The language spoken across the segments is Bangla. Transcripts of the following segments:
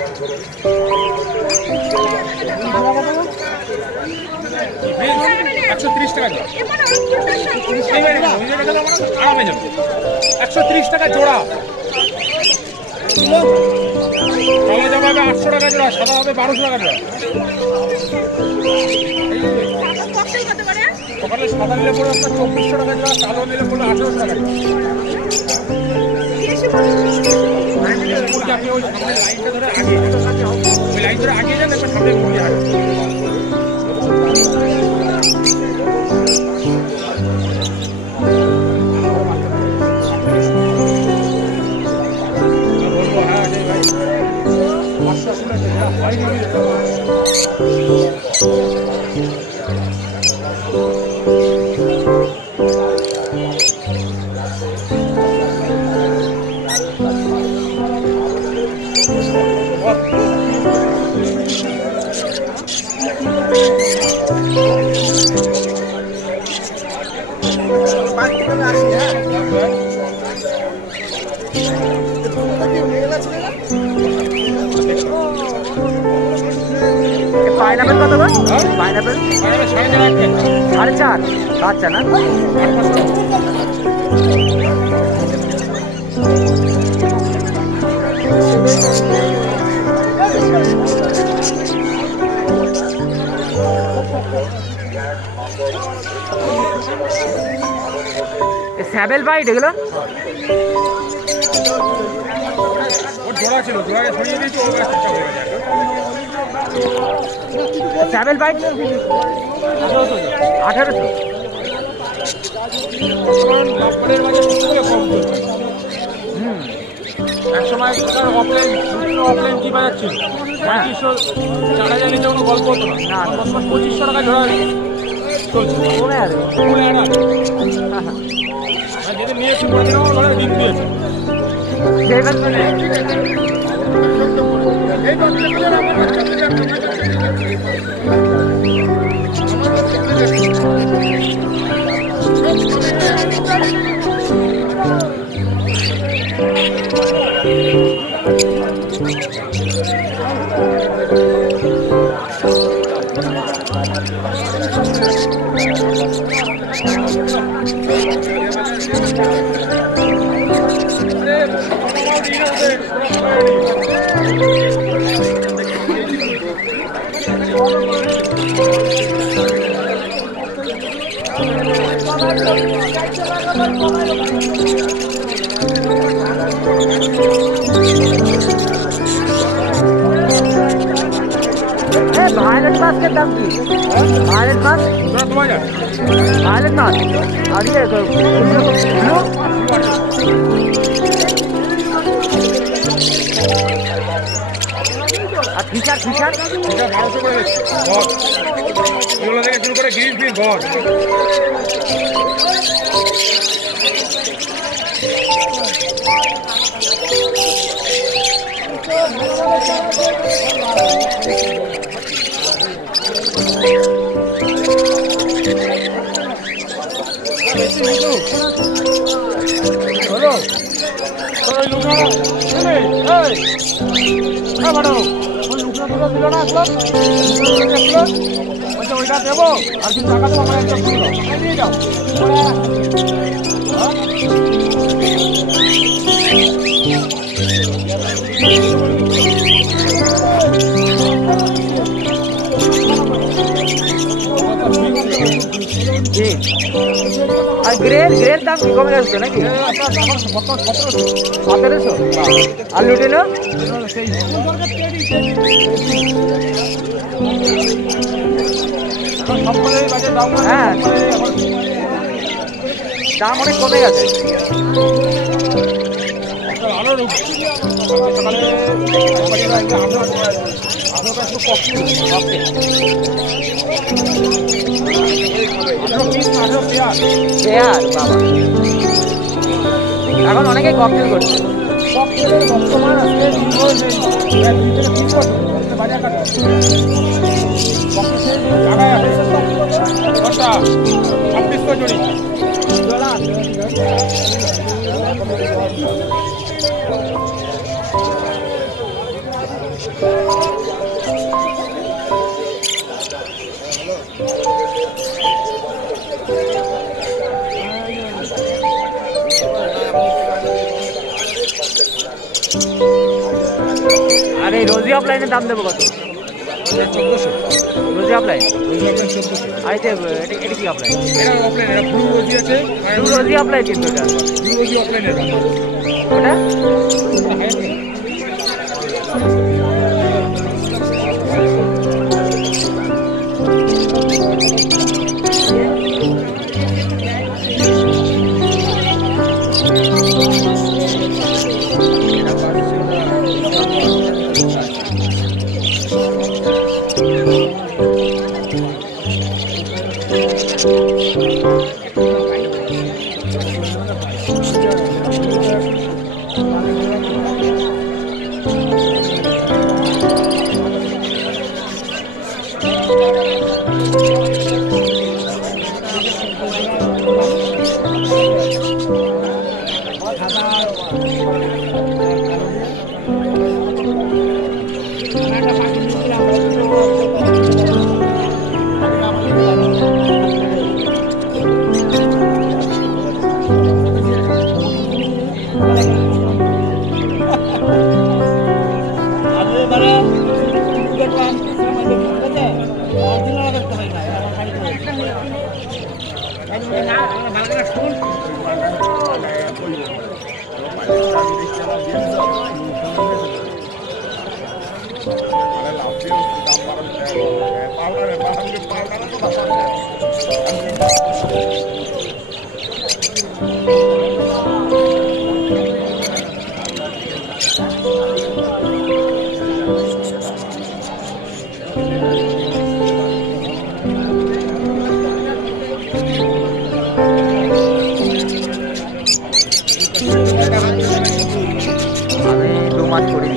$130 টাকা আরামে যাবে। 130 টাকা জোড়া। কালো জামা হবে 800 টাকা জোড়া, সাদা হবে 1200 টাকা জোড়া। সকালে সাদা নিলে পড়ে আপনার 2400 টাকা জোড়া, কালো নিলে পড়লে 1800 টাকা জোড়া। আপনি ওই সামনে লাইনটা ধরে আগে ওই লাইন ধরে আগে যান, দেখবেন সামনে মুরগি হাট। বলবো হ্যাঁ ভাই আশ্বাস শুনেছে হয়নি। পাইনাপেল কত করে? পাইনাপেল 4.5 বাচ্চা না? স্যাবেল বাইট এগুলো জোড়া ছিল, জোড়াকে ছড়িয়ে দিয়েছি, ওর কাছে চলে গেছে। স্যাবেল বাইট 1800। এক সময় অফলাইন অফলাইন কি বাজার ছিল, 3500-4000 নিচে কোনো গল্প হতো না। 2500 টাকা জোড়া চলছে। যেদিন নিয়েছি পরের আমার ঘরে ডিম দিয়েছে। ভায়োলেট মাস্কের দাম কি? ভায়োলেট মাস্ক ভায়োলেট মাস্ক আর ইয়ে আর ফিচার ফিচার 1200 করে এগুলো থেকে শুরু করে গ্রিন ফিন ঘর। ওইটা দেবো আর কিছু টাকা তো আমার একটা নিয়ে যাও। আর গ্রের দাম কি কমে যাচ্ছে নাকি? 1700। আর লুটিনো হ্যাঁ দাম অনেক কমে গেছে। ভালো রূপ সকালে এখন অনেকে ককটেল করছে। বর্তমান আজকে 2 থেকে 3 বছর বাজার কাটা জায়গায় আছে 2600 জড়ি। আর এই রোজি অফলাইনের দাম দেবো কত? 1400। রোজি অফলাইন। রোজি অফলাইন 1400। আর এটা কি অফলাইন? এটা অফলাইন, এটা ব্লু রোজি আছে। ব্লু রোজি অফলাইন কিন্তু এটা। ব্লু রোজি অফলাইন এটা। ওটা আমি 2 মাস করি।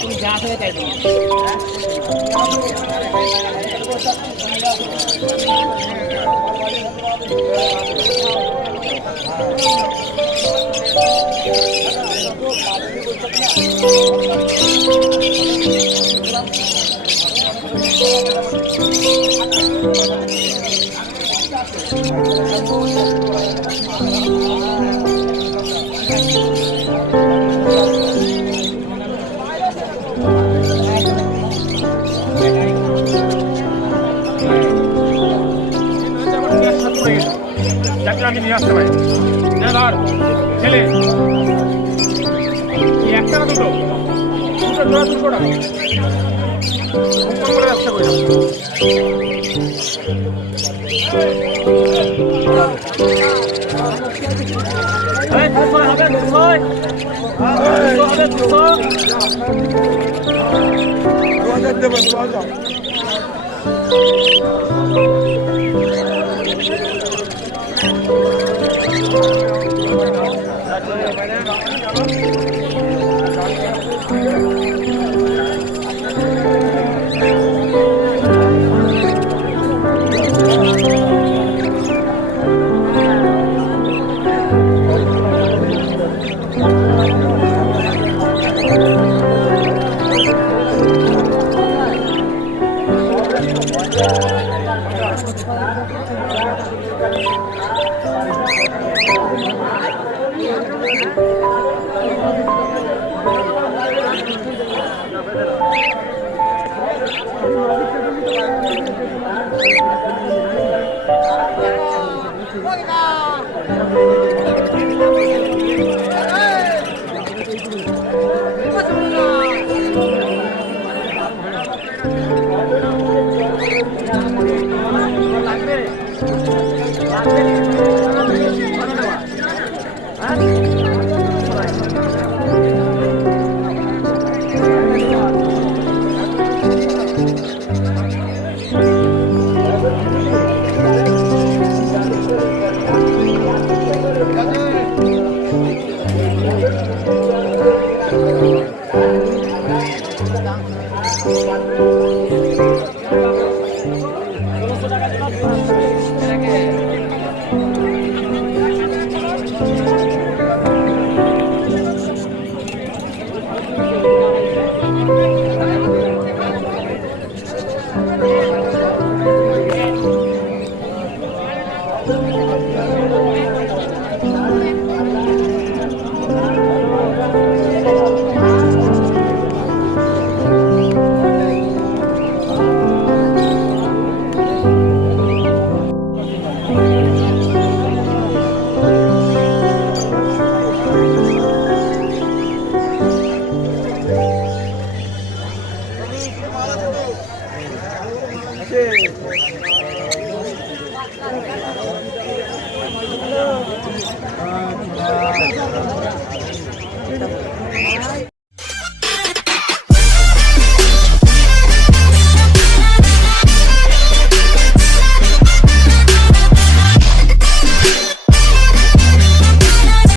তুমি যা থেকে তাই যাতে আমি নিয়ে আসতে পারি ধর ছেলে একটা না দুটো দুটো জোড়া 200 টাকা করে আসতে পারি